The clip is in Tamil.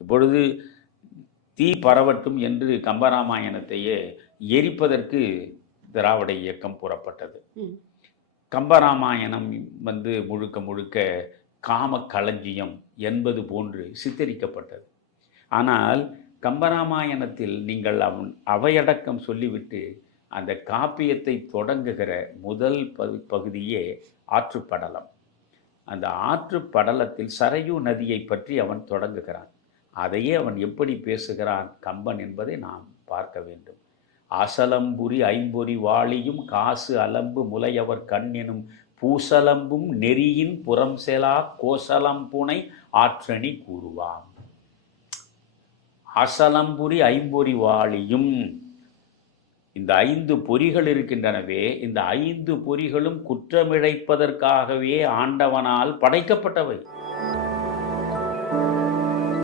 இப்பொழுது தீ பரவட்டும் என்று கம்பராமாயணத்தையே எரிப்பதற்கு திராவிட இயக்கம் புறப்பட்டது. கம்பராமாயணம் வந்து முழுக்க முழுக்க காம களஞ்சியம் என்பது போன்று சித்தரிக்கப்பட்டது. ஆனால் கம்பராமாயணத்தில் நீங்கள் அவன் அவையடக்கம் சொல்லிவிட்டு அந்த காப்பியத்தை தொடங்குகிற முதல் பகு பகுதியே ஆற்றுப்படலம். அந்த ஆற்றுப்படலத்தில் சரையு நதியை பற்றி அவன் தொடங்குகிறான். அதையே அவன் எப்படி பேசுகிறான்? கம்பன் என்பதை நாம் பார்க்க வேண்டும். அசலம்புரி ஐம்பொறி வாளியும் காசு அலம்பு முலையவர் கண் எனும் பூசலம்பும் நெறியின் புறம் செலா கோசலம்புனை ஆற்றணி கூறுவாம். அசலம்புரி ஐம்பொறி வாளியும் இந்த ஐந்து பொறிகள் இருக்கின்றனவே இந்த ஐந்து பொறிகளும் குற்றமிழைப்பதற்காகவே ஆண்டவனால் படைக்கப்பட்டவை.